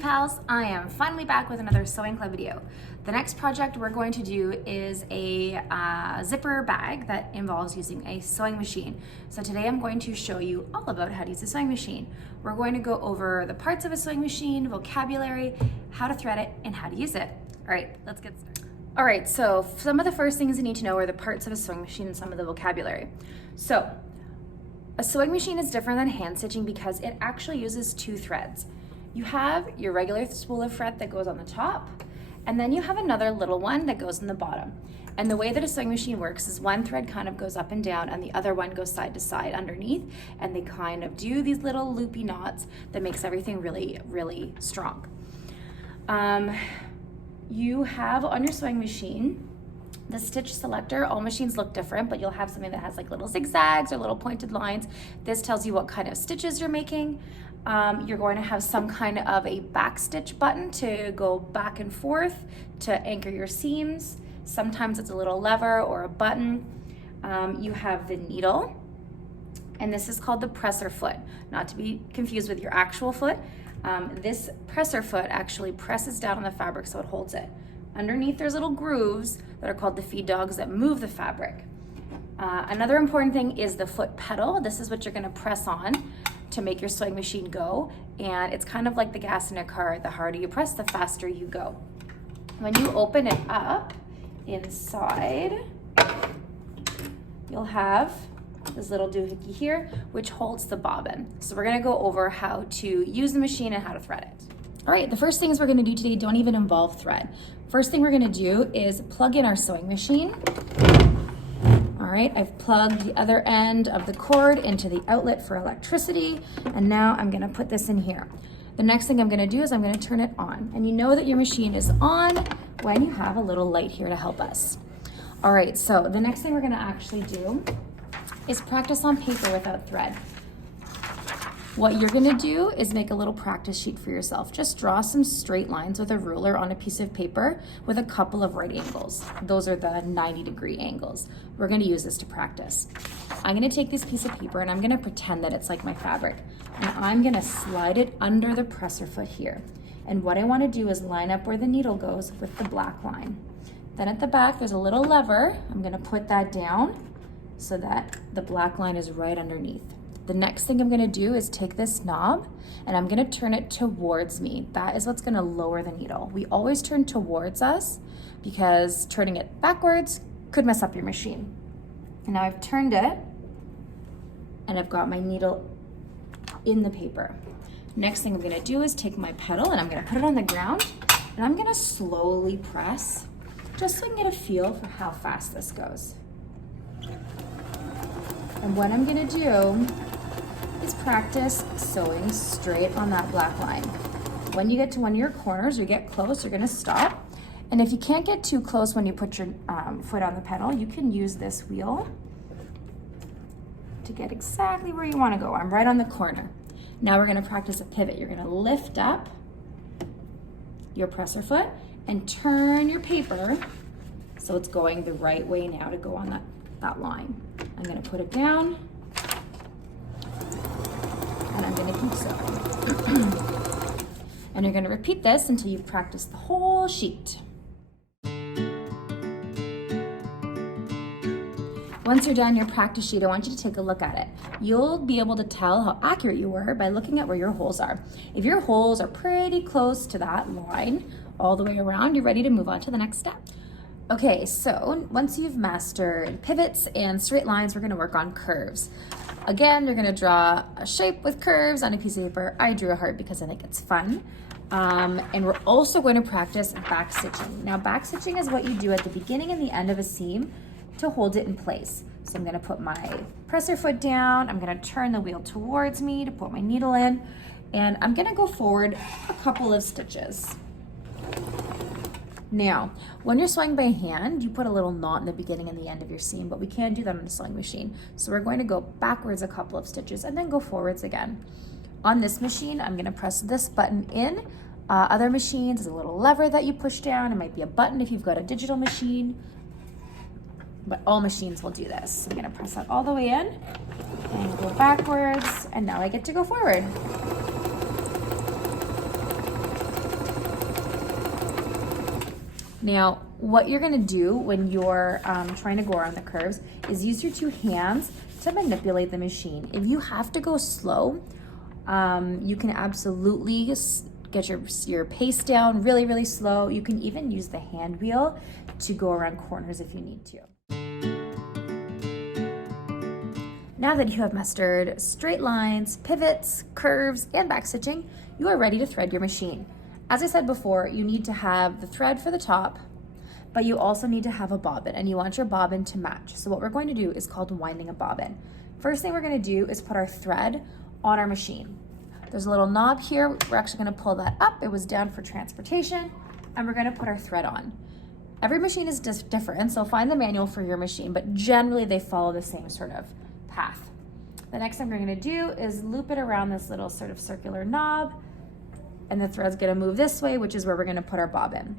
pals, I am finally back with another sewing club video. The next project we're going to do is a zipper bag that involves using a sewing machine. So today I'm going to show you all about how to use a sewing machine. We're going to go over the parts of a sewing machine, vocabulary, how to thread it, and how to use it. All right, let's get started. All right, so some of the first things you need to know are the parts of a sewing machine and some of the vocabulary. So a sewing machine is different than hand stitching because it actually uses two threads. You have your regular spool of thread that goes on the top, and then you have another little one that goes in the bottom. And the way that a sewing machine works is one thread kind of goes up and down and the other one goes side to side underneath, and they kind of do these little loopy knots that makes everything really, really strong. You have on your sewing machine the stitch selector. All machines look different, but you'll have something that has like little zigzags or little pointed lines. This tells you what kind of stitches you're making. You're going to have some kind of a backstitch button to go back and forth to anchor your seams. Sometimes it's a little lever or a button. You have the needle, and this is called the presser foot, not to be confused with your actual foot. This presser foot actually presses down on the fabric so it holds it. Underneath there's little grooves that are called the feed dogs that move the fabric. Another important thing is the foot pedal. This is what you're going to press on to make your sewing machine go, and it's kind of like the gas in a car. The harder you press, the faster you go. When you open it up, inside you'll have this little doohickey here which holds the bobbin. So we're going to go over how to use the machine and how to thread it. All right, the first things we're going to do today don't even involve thread. First thing we're going to do is plug in our sewing machine. All right, I've plugged the other end of the cord into the outlet for electricity, and now I'm going to put this in here. The next thing I'm going to do is I'm going to turn it on, and you know that your machine is on when you have a little light here to help us. All right, so the next thing we're going to actually do is practice on paper without thread. What you're gonna do is make a little practice sheet for yourself. Just draw some straight lines with a ruler on a piece of paper with a couple of right angles. Those are the 90-degree angles. We're gonna use this to practice. I'm gonna take this piece of paper and I'm gonna pretend that it's like my fabric. And I'm gonna slide it under the presser foot here. And what I wanna do is line up where the needle goes with the black line. Then at the back, there's a little lever. I'm gonna put that down so that the black line is right underneath. The next thing I'm gonna do is take this knob and I'm gonna turn it towards me. That is what's gonna lower the needle. We always turn towards us because turning it backwards could mess up your machine. And now I've turned it and I've got my needle in the paper. Next thing I'm gonna do is take my pedal and I'm gonna put it on the ground and I'm gonna slowly press just so I can get a feel for how fast this goes. And what I'm gonna do is practice sewing straight on that black line. When you get to one of your corners or get close, you're gonna stop. And if you can't get too close when you put your foot on the pedal, you can use this wheel to get exactly where you wanna go. I'm right on the corner. Now we're gonna practice a pivot. You're gonna lift up your presser foot and turn your paper so it's going the right way now to go on that line. I'm gonna put it down and I'm gonna keep sewing. And you're gonna repeat this until you've practiced the whole sheet. Once you're done your practice sheet, I want you to take a look at it. You'll be able to tell how accurate you were by looking at where your holes are. If your holes are pretty close to that line all the way around, you're ready to move on to the next step. Okay, so once you've mastered pivots and straight lines, we're gonna work on curves. Again, you're gonna draw a shape with curves on a piece of paper. I drew a heart because I think it's fun. And we're also going to practice backstitching. Now, backstitching is what you do at the beginning and the end of a seam to hold it in place. So I'm gonna put my presser foot down, I'm gonna turn the wheel towards me to put my needle in, and I'm gonna go forward a couple of stitches. Now, when you're sewing by hand, you put a little knot in the beginning and the end of your seam, but we can't do that on the sewing machine. So we're going to go backwards a couple of stitches and then go forwards again. On this machine, I'm gonna press this button in. Other machines, there's a little lever that you push down. It might be a button if you've got a digital machine, but all machines will do this. I'm gonna press that all the way in and go backwards, and now I get to go forward. Now, what you're gonna do when you're trying to go around the curves is use your 2 hands to manipulate the machine. If you have to go slow, you can absolutely get your pace down really, really slow. You can even use the hand wheel to go around corners if you need to. Now that you have mastered straight lines, pivots, curves, and backstitching, you are ready to thread your machine. As I said before, you need to have the thread for the top, but you also need to have a bobbin, and you want your bobbin to match. So what we're going to do is called winding a bobbin. First thing we're gonna do is put our thread on our machine. There's a little knob here. We're actually gonna pull that up. It was down for transportation, and we're gonna put our thread on. Every machine is different, so find the manual for your machine, but generally they follow the same sort of path. The next thing we're gonna do is loop it around this little sort of circular knob, and the thread's gonna move this way, which is where we're gonna put our bobbin.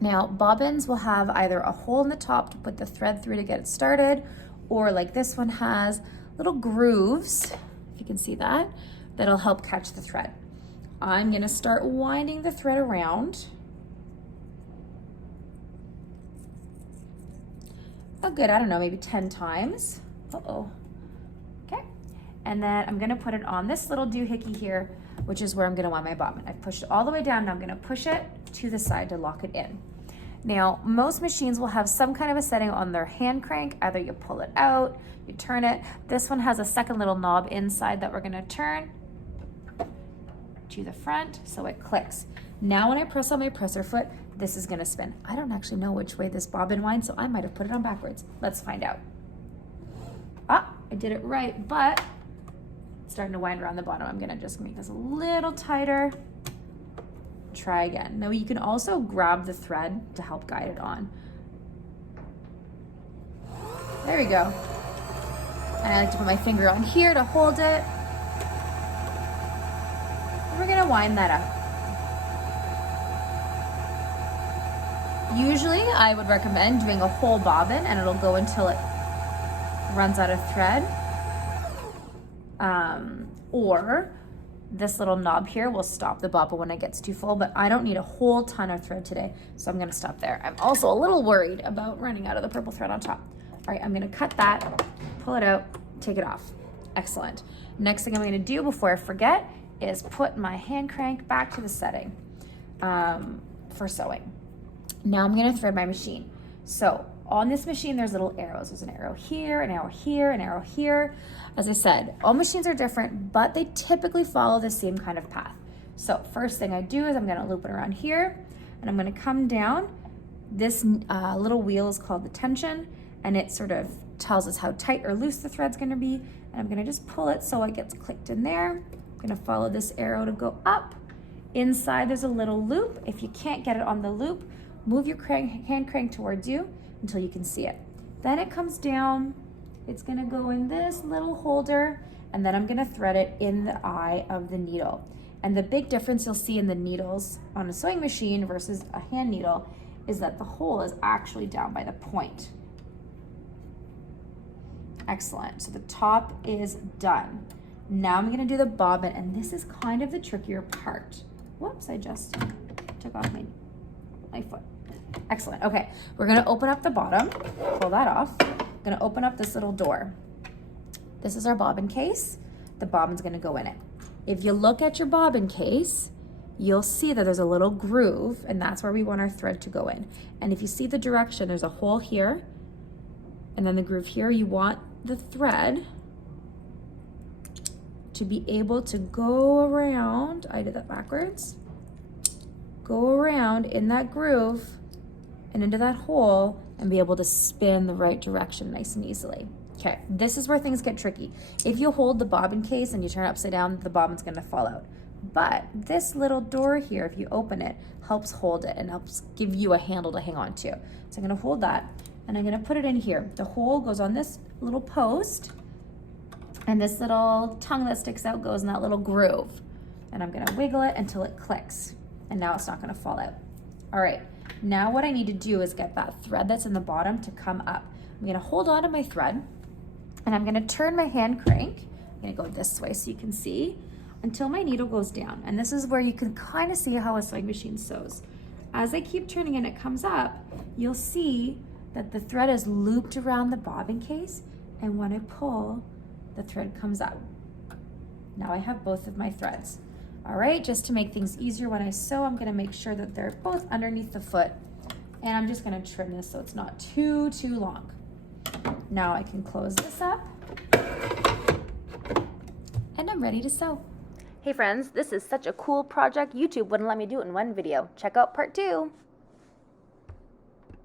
Now, bobbins will have either a hole in the top to put the thread through to get it started, or like this one has little grooves, if you can see that, that'll help catch the thread. I'm gonna start winding the thread around. A good, I don't know, maybe 10 times. Uh-oh. Okay, and then I'm gonna put it on this little doohickey here, which is where I'm gonna wind my bobbin. I've pushed it all the way down, now I'm gonna push it to the side to lock it in. Now, most machines will have some kind of a setting on their hand crank. Either you pull it out, you turn it. This one has a second little knob inside that we're gonna turn to the front so it clicks. Now when I press on my presser foot, this is gonna spin. I don't actually know which way this bobbin winds, so I might have put it on backwards. Let's find out. Ah, I did it right, but it's starting to wind around the bottom. I'm gonna just make this a little tighter. Try again. Now you can also grab the thread to help guide it on. There we go. And I like to put my finger on here to hold it. And we're gonna wind that up. Usually I would recommend doing a whole bobbin, and it'll go until it runs out of thread. Or this little knob here will stop the bobbin when it gets too full, but I don't need a whole ton of thread today, so I'm gonna stop there. I'm also a little worried about running out of the purple thread on top. All right, I'm gonna cut that, pull it out, take it off. Excellent. Next thing I'm gonna do before I forget is put my hand crank back to the setting for sewing. Now I'm gonna thread my machine. So on this machine, there's little arrows. There's an arrow here, an arrow here, an arrow here. As I said, all machines are different, but they typically follow the same kind of path. So first thing I do is I'm gonna loop it around here, and I'm gonna come down. This little wheel is called the tension, and it sort of tells us how tight or loose the thread's gonna be. And I'm gonna just pull it so it gets clicked in there. I'm gonna follow this arrow to go up. Inside there's a little loop. If you can't get it on the loop, move your hand crank towards you until you can see it. Then it comes down, it's gonna go in this little holder, and then I'm gonna thread it in the eye of the needle. And the big difference you'll see in the needles on a sewing machine versus a hand needle is that the hole is actually down by the point. Excellent, so the top is done. Now I'm gonna do the bobbin, and this is kind of the trickier part. Whoops, I just took off my foot. Excellent, okay. We're gonna open up the bottom, pull that off. Gonna open up this little door. This is our bobbin case. The bobbin's gonna go in it. If you look at your bobbin case, you'll see that there's a little groove, and that's where we want our thread to go in. And if you see the direction, there's a hole here, and then the groove here. You want the thread to be able to go around, I did that backwards, go around in that groove and into that hole and be able to spin the right direction nice and easily. Okay, this is where things get tricky. If you hold the bobbin case and you turn it upside down, the bobbin's gonna fall out. But this little door here, if you open it, helps hold it and helps give you a handle to hang on to. So I'm gonna hold that and I'm gonna put it in here. The hole goes on this little post, and this little tongue that sticks out goes in that little groove. And I'm gonna wiggle it until it clicks. And now it's not gonna fall out. All right, now what I need to do is get that thread that's in the bottom to come up. I'm gonna hold on to my thread, and I'm gonna turn my hand crank. I'm gonna go this way so you can see, until my needle goes down. And this is where you can kind of see how a sewing machine sews. as I keep turning and it comes up, you'll see that the thread is looped around the bobbin case, and when I pull, the thread comes up. Now I have both of my threads. All right, just to make things easier when I sew, I'm gonna make sure that they're both underneath the foot, and I'm just gonna trim this so it's not too long. Now I can close this up, and I'm ready to sew. Hey friends, this is such a cool project, YouTube wouldn't let me do it in one video. Check out part 2.